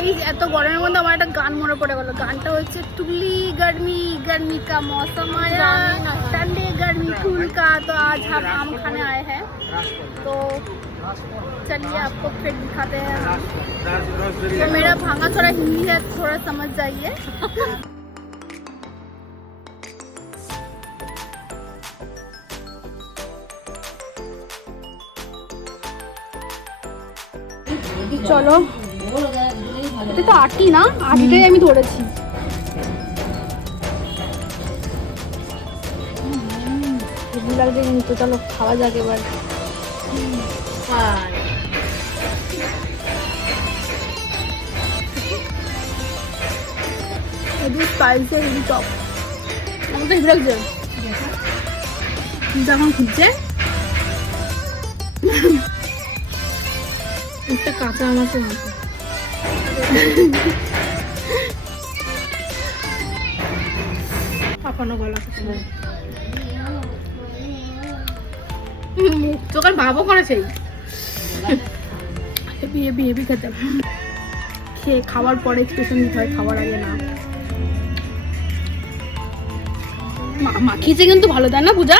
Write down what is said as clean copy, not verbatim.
Guys এত গরমের মধ্যে আমার একটা গান মনে পড়ে গেল। গানটা হচ্ছে तुली गर्मी गर्मी का मौसम आया ठंडे गर्मी फूल का। तो आज हम आम खाने आए हैं, तो चलिए आपको फिर दिखाते हैं। तो मेरा भांगा थोड़ा हिंदी है, थोड़ा समझ जाइए। চলো, এটা তো আটি না, আটিটাই আমি ধরেছি। ভুল লাগছে কিন্তু, চলো খাওয়া যাক এবার। Heavy spicy, heavy top. আমার তো হেভি লাগছে। যখন খুঁজছে একটা কাঁচা আমাকে পাকানো গলা তোকার ভাবও করেছে। হেভি হেভি হেভি খেতে। খেয়ে খাওয়ার পরে এক্সপ্রেশন দিতে হয়, খাওয়ার আগে না। মাখিয়েছে কিন্তু ভালো, তাই না পূজা?